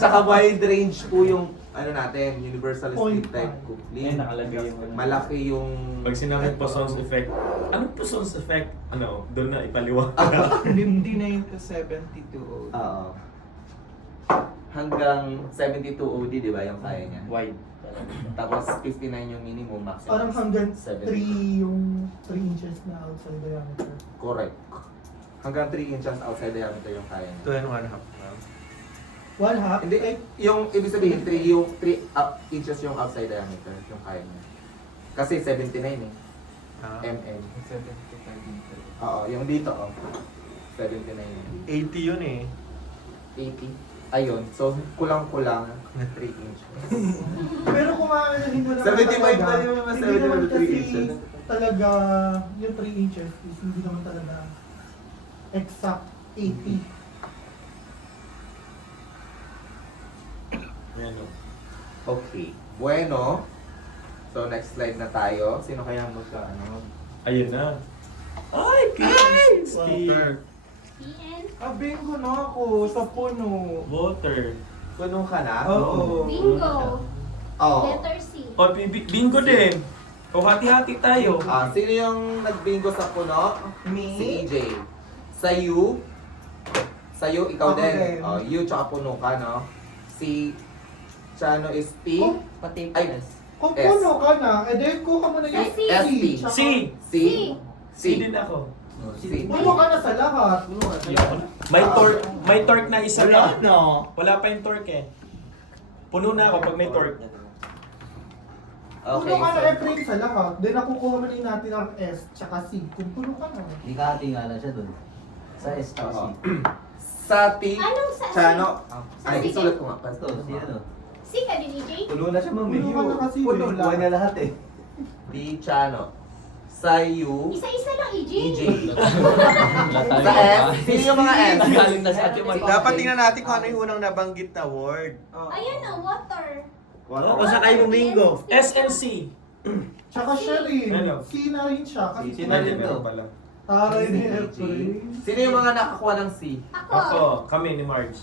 Tsaka wide range po yung natin, universal split type Ay, coupling. nakalagay yung Malaki yung... Pag sinabi Poisson's effect, anong Poisson's effect? Doon na ipaliwanag. Hindi na yung 72. Oo. Hanggang 72 OD, di ba, yung kaya niya? Wide. Tapos 59 yung minimum, maximum. Parang hanggang 70. 3 yung 3 inches na outside diameter. Correct. Hanggang 3 inches outside diameter yung kaya niya. 2 and 1 half. 1/2? Hindi, yung ibig sabihin, 3 inches yung outside diameter yung kaya niya. Kasi 79 eh. mm. 75 meter. Oo, yung dito, 79 yun. 80 yun eh. 80. Ayun, so kulang-kulang 3 inches. Pero kung aanalin mo naman 75 talaga, na yun, mas hindi naman 75 kasi inches. talaga yung 3 inches is hindi naman talaga exact 80. Ayan o. Okay. Bueno. So next slide na tayo. Sino kaya Ayun na. Ay, guys! Water. PN. Bingo na ako sa puno. Water. Punong ka na? Oo. Bingo. Oo. Letter C. O, bingo din. O, hati-hati tayo. Sino yung nagbingo sa puno? Me? Si EJ. Sa U, ikaw Ako din. din. U tsaka puno ka, no? Si Chano is P. Kung, Pati Ay, kung S. puno ka na, kuha mo na yung Si. ST. tsaka- C. C. C. C din ako. C. Puno ka na sa lahat. May torque na isa Wala pa. na. Wala pa yung torque eh. Puno na ako pag may torque. Puno ka na Efrain sa lahat. Then nakukuha mo rin natin ang S tsaka C. Kung puno ka na. Hindi ka tingala siya dun. Sa STC. Oo. Sa T, Anong sa Chano. Ay, Sige. isulat ko nga. Ito, si ano? C ka din, EJ? Puno na siya, ma'am. Puno ka na kasi. Puno, wala. kuha na lahat eh. T, Chano. Sa U, Isa-isa lang, EJ. EJ. Sa S, sino yung mga S? Galing na sa ating mga Dapat tingnan natin kung ano yung unang nabanggit na word. Ayan na, water. O, sa kayo bingo. S and C. Tsaka siya rin. Ano? C na rin siya. Kasi C na rin Meron to. pala. Taray ni EJ. Efrain. Sino yung mga nakakuha ng C? Ako, kami ni Marge.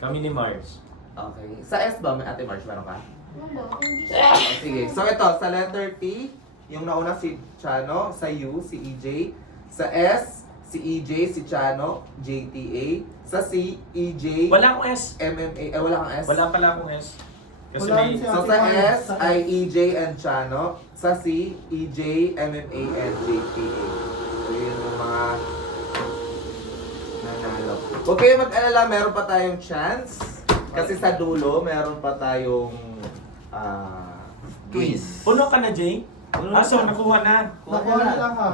Kami ni Marge. Okay. Sa S ba, may Ate Marge, meron ka? Wala, hindi siya. Sige. So ito, sa letter T, yung nauna si Chano, sa U, si EJ. Sa S, si EJ, si Chano, JTA. Sa C, EJ, Wala akong S. MMA. Wala kang S? Wala pala akong S. Kasi Wala may... siya. So sa S ay EJ and Chano. Sa C, EJ, MMA, and JTA. So yun yung mga nanalo. Huwag kayo mag-alala, meron pa tayong chance. Kasi sa dulo, meron pa tayong quiz. Puno ka na, Jay? So nakuha na. Nakuha na lahat.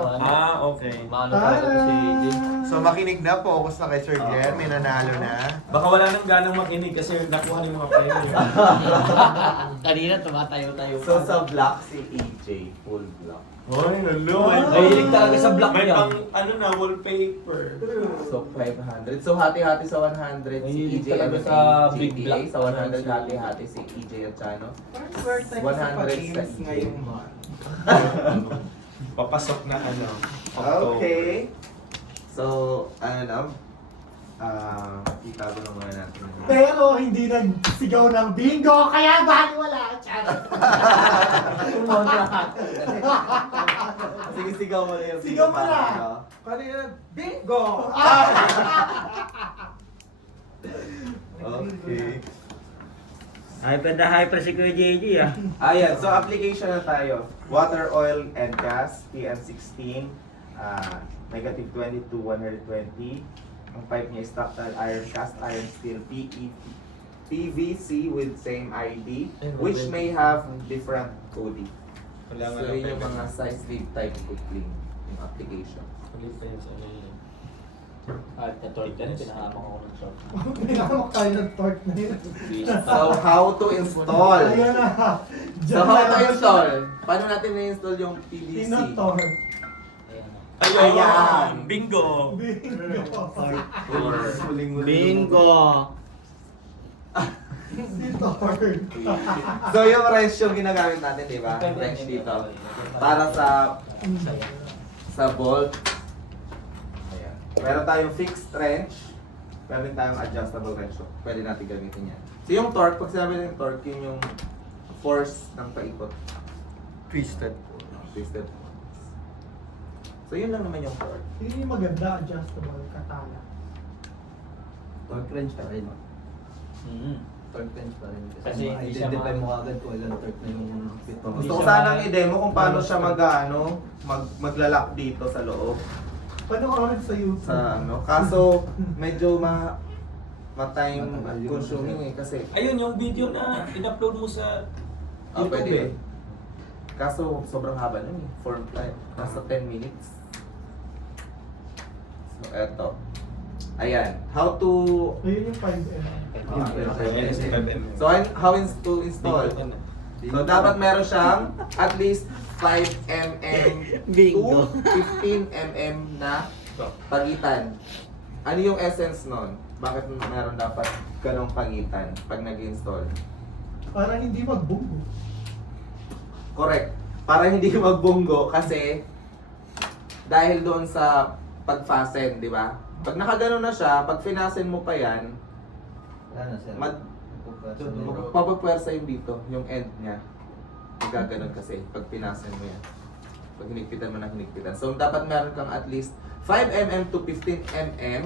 Okay. Maano talaga to si AJ. So makinig na, focus na kay Sir Jen, may nanalo na. Baka wala nang ganang makinig kasi nakuha ng mga premium. Kanina tumatayo-tayo. So sa block, si EJ, full block. Ay, hello. Mahilig talaga sa block May niya. pang, wallpaper. So 500. So hati-hati sa 100 si Mahilig EJ talaga and sa big JTA. block. Sa 100 hati-hati si EJ at Chano. 100 sa EJ. Papasok na ano. Okay. So, itago na muna natin. Pero hindi nagsigaw ng bingo, kaya baliwala. Charot. Sige, sigaw mo na yung Sigaw mo na. Ano? Kanina, bingo! Okay. Hyper na hyper si Kuya JJ ah. Ayan, so application na tayo. Water, oil, and gas, PM16, negative 20 to 120. Ang pipe niya is ductile iron, cast iron steel, PVC with same ID, which may have different coding. So yun yung mga size lead type coupling yung application. At ito, pinahamak ako ng short. Pinakamok tayo ng torque na yun. So how to install? Ayun na. So how to install? Paano natin na-install yung PVC? Tinotorque. Ayan. Bingo! Bingo. Bingo! Si torque. So yung wrench yung ginagamit natin, di ba? Wrench dito. Para sa bolt. Ayan. Meron tayong fixed wrench. Meron din tayong adjustable wrench. So, pwede natin gamitin yan. So yung torque, pag sinabi ng torque, yun yung force ng paikot. Twisted. Twisted. So yun lang naman yung torque. Yun yung maganda, adjustable, katana. Torque wrench pa rin. Torque wrench pa rin. Kasi hindi siya identify ma- mo agad kung ilang torque na yung fit mo. Gusto ko sanang i-demo kung paano siya maglalak dito sa loob. Panoorin sa YouTube. Sa kaso medyo ma-time consuming kasi Ayun, yung video na in-upload mo sa YouTube pwede. Kaso sobrang haba nun eh. Form time. Nasa 10 minutes. So eto. Ayan. How to Ayun yung 5M. So how to install? So dapat meron siyang at least 5 mm Bingo. to 15 mm na pagitan. Ano yung essence nun? Bakit meron dapat ganong pagitan pag nag-install? Para hindi magbunggo. Correct. Para hindi magbunggo kasi dahil doon sa pag-fasten, di ba? Pag nakagano na siya, pag finasten mo pa yan, Wala na sir. mapapwersa yung dito, yung end niya. Magaganon kasi pag pinasen mo yan. Pag hinigpitan mo na hinigpitan. So dapat meron kang at least 5 mm to 15 mm.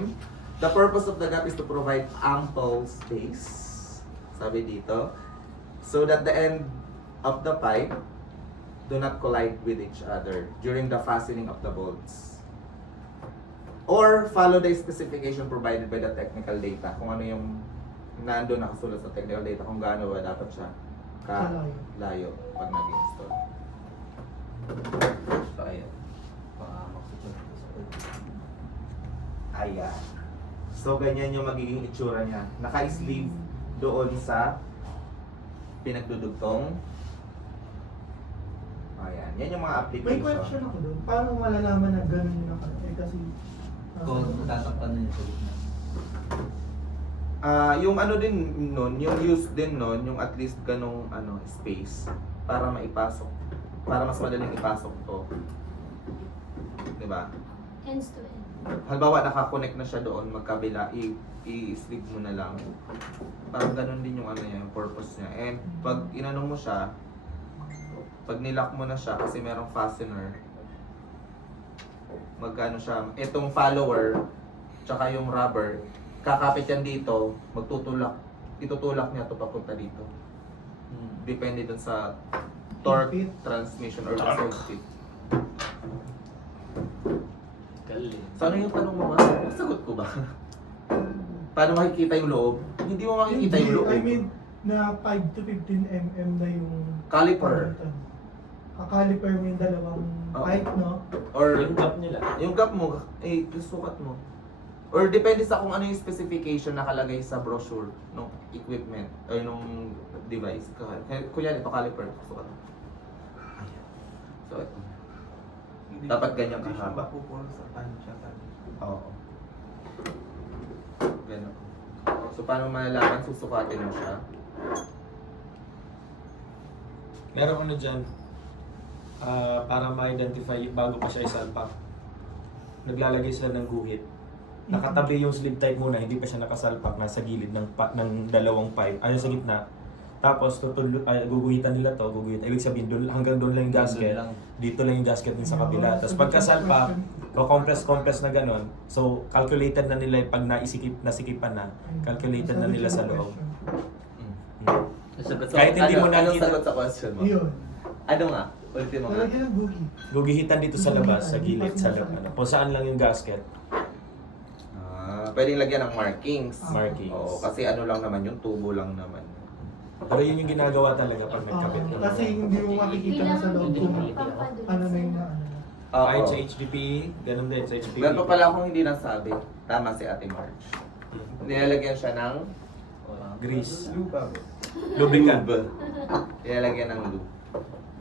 The purpose of the gap is to provide ample space. Sabi dito. So that the end of the pipe do not collide with each other during the fastening of the bolts. Or follow the specification provided by the technical data. Kung ano yung nandun nakasulat sa technical data, kung gaano ba dapat siya layo pag nag-install. So, ayan. Ayan. So, ganyan yung magiging itsura niya. Naka-sleeve doon sa pinagdudugtong. Ayan. Yan yung mga May application. question ako doon. Paano malalaman na ganun yung kasi Kung tatakpan na yung sa gitna. Yung ano din nun, yung use din nun, yung at least ganong space para maipasok. Para mas madaling ipasok to. Diba? Ends to end. Halimbawa, nakakonect na siya doon, magkabila, i-sleeve mo na lang. Parang ganun din yung yung purpose niya. And pag inano mo siya, pag nilock mo na siya, kasi merong fastener, magkano siya, itong follower, tsaka yung rubber, kakapit yan dito, itutulak niya to papunta dito. Depende dun sa torque, transmission, or the fit. Galing. So ano yung tanong mo ba? Sagot ko ba? Paano makikita yung loob? Hindi mo makikita yung loob. I mean, na 5 to 15 mm na yung Caliper. Caliper mo yung dalawang pipe, no? Or Yung gap nila. yung gap mo, sukat mo. Or depende sa kung ano yung specification nakalagay sa brochure ng equipment or nung device. Kunya ito, caliper. Sukat mo. So, ito. Dapat ganyan kahaba. sa pansya. Oo. Ganun. So, paano malalaman? Susukatin mo siya. Meron ano dyan, para ma-identify bago pa siya isalpak. Naglalagay sila ng guhit. Nakatabi yung sleeve type muna, hindi pa siya nakasalpak, nasa gilid ng dalawang pipe, sa gitna. Tapos guguhitan nila to, ibig sabihin hanggang doon lang yung gasket. Dito lang yung gasket din sa kabila. Tapos pagkasalpak, compress na ganon. So calculated na nila pag nasikipan na, calculated na nila sa loob. Nasagot Kahit hindi mo Anong nakikita, sagot sa question mo? Yun. Ano nga? Ultimo nga. Lalagyan ng bugi. guguhitan dito sa labas, sa gilid, sa labas. Kung saan lang yung gasket. Pwedeng lagyan ng markings. Markings. Oo, kasi ano lang naman yung tubo lang naman. Pero yun yung ginagawa talaga pag nagkabit ka. Kasi hindi mo makikita na sa loob kung ano na yung ano. Kahit Oo. sa HDPE, ganun din sa HDPE. Meron pa pala akong hindi nasabi. Tama si Ate Marge. Nilalagyan siya ng Grease. Lupa. Lubricant. lube. Nilalagyan ng lube.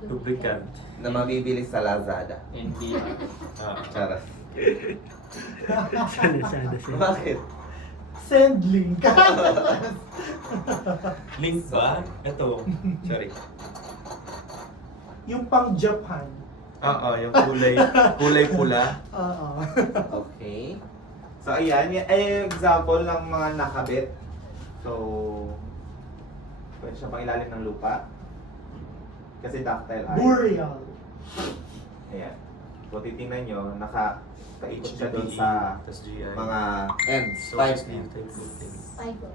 Lubricant. Na mabibili sa Lazada. Hindi. Charot. Sana siya. Bakit? Send link. Link ba? Ito. Sorry. Yung pang Japan. Oo, yung kulay pula. Oo. Okay. So ayan, ay example ng mga nakabit. So, pwede siya pang ilalim ng lupa. Kasi ductile iron. Boreal. Ayan. So titingnan nyo, nakaikot siya doon HDPE, sa tas GI. mga ends, So, pipe sleeve ends. type coating. Figo.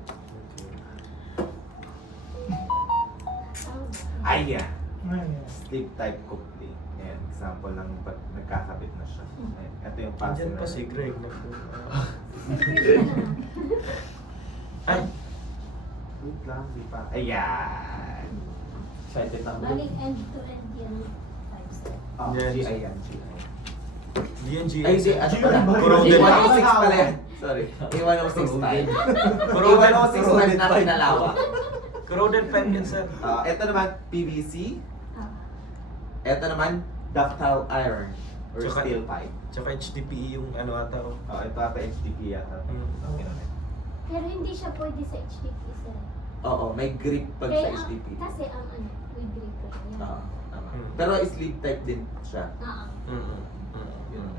Ayan. Ayan. Sleeve type coupling. Ayan, example ng pag nagkakabit na siya. Ayan. Ito yung Andyan fastener. pa si Greg. Ay! Wait lang, di pa. Ayan! Excited na ako. Baling end-to-end yan. 5 step. Oh, Yan. GI yan, GI. DNG. Ay, di, ano pala? Corroded. A106 pala yan. Sorry. A106 type. A106 type na kinalawa. Corroded pen yan, sir. Ito naman, PVC. Ah. Ito naman, ductile iron. Or Tsaka- steel pipe. Tsaka HDPE yung ano ata ko. Ito ata HDP yata. Okay naman. Pero hindi siya pwede sa HDP sir. Oo, may grip pag sa Kaya HDP. Kasi ang ano, with grip lang yan. Oo, tama. Hmm. Pero sleeve type din siya. Yun.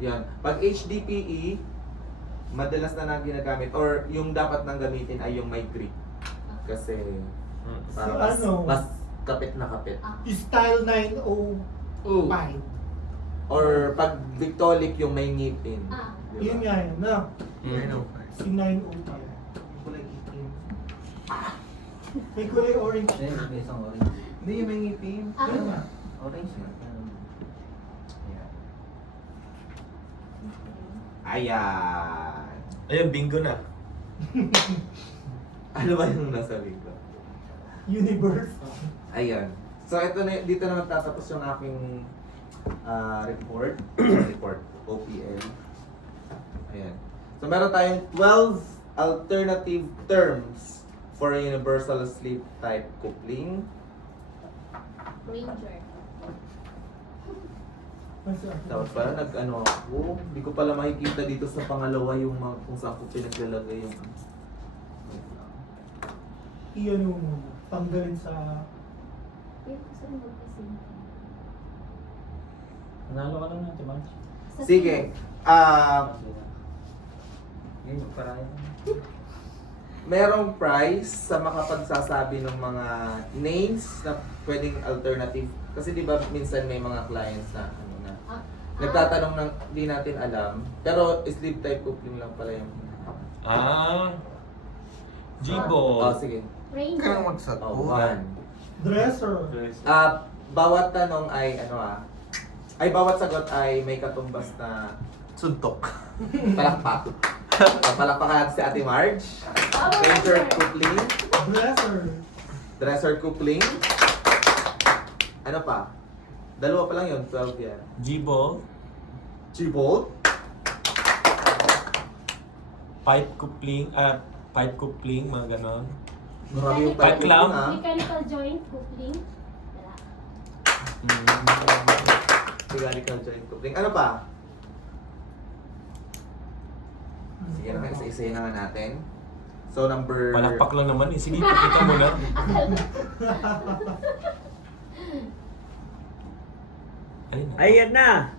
Yan. Pag HDPE, madalas na ginagamit or yung dapat nang gamitin ay yung may grip. Kasi para mas, ano? mas kapit na kapit. Style 905. Or pag Victolic yung may ngipin. Ah. Di ba? Yun nga yun, no? Mm. Si 905. Kulay itim. May kulay orange. May isang orange. Hindi yung may ngipin. Ah. Yun nga. Orange na. Ayan. Ayan. Ayun, bingo na. Ano ba yung nasabi ko? Universe. Ayan. So ito na, dito na magtatapos yung aking report. Report. OPL. Ayan. So meron tayong 12 alternative terms for a universal sleeve type coupling. Ranger. Tapos pala nag-ano ako, hindi ko pala makikita dito sa pangalawa yung mga, kung saan ko pinaglalagay yung wait lang. Iyan mo muna. Tanggalin sa... Pero gusto mo kasi. Nanalo ka lang natin, Marge. Sige. Yun, parang Merong price sa makapagsasabi ng mga names na pwedeng alternative. Kasi di ba minsan may mga clients na ano na nagtatanong ng di natin alam, pero sleeve type coupling lang pala yung Jibo. Oh, sige. Ranger. Kaya magsagot. Oh, one. Dresser. Bawat tanong ay ay bawat sagot ay may katumbas na Suntok. palakpak. Palakpakan natin si Ate Marge. Ranger coupling. Dresser. Dresser coupling. Ano pa? Dalawa pa lang yun, 12 yan. Jibo. G-bolt. Pipe coupling, mga ganon. Marami yung Pipe type clamp. coupling, Mechanical joint coupling. Wala. Mechanical joint coupling. Ano pa? Sige naman, isa-isayin naman natin. So, number... Palakpak lang naman eh. Sige, pakita mo na. Ayun na. Ayan na!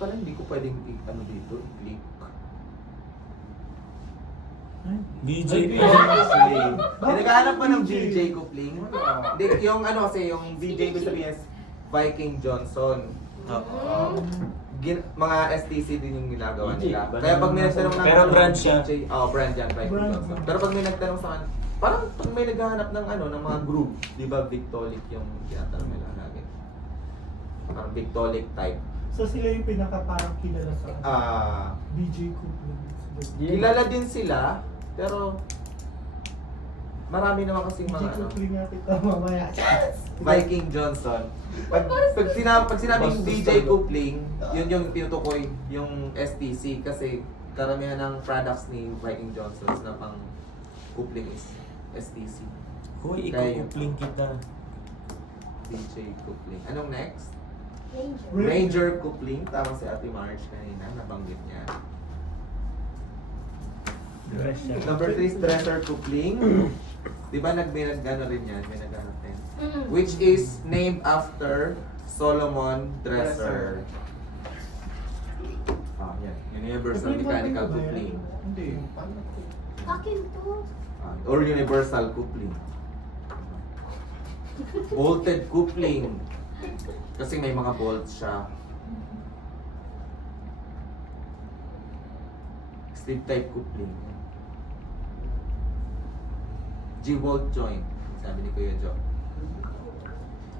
Parang hindi ko pwedeng dito, i-click. BJ Naghahanap pa ng BJ coupling. Hindi, yung ano kasi, yung BJ ibig sabihin is Viking Johnson. Mga STC din yung ginagawa nila. Kaya pag may nagtanong ng Pero brand siya. BJ, brand yan, Viking Brand. Johnson. Pero pag may nagtanong sa akin, parang pag may naghahanap ng ng mga group, di ba Victolic yung tinatanong nila lagi. Parang Victolic type. So sila yung pinaka parang kilala sa BJ Coupling. Kilala din sila, pero marami naman kasing BJ mga Coupling nga kita mamaya. Viking Johnson. Pag sinabing BJ coupling, yun yung tinutukoy yung STC kasi karamihan ng products ni Viking Johnson na pang coupling is STC. Hoy, Kaya iko-coupling kita. BJ coupling. Anong next? Ranger. Ranger coupling. Tama si Ate Marge kanina, nabanggit niya. Number 3 is dresser coupling. Di ba may nag-ano rin yan? May nag-ano rin. Which is named after Solomon Dresser. Yan. Universal Mechanical Coupling. Hindi. Akin to. Or Universal Coupling. Bolted coupling. Kasi may mga bolts siya. Sleeve type coupling. G-bolt joint. Sabi ni Kuya Joe.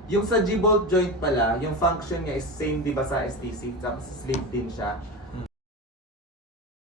Yung sa G-bolt joint pala, yung function niya is same di ba sa STC? Tapos sleeve din siya.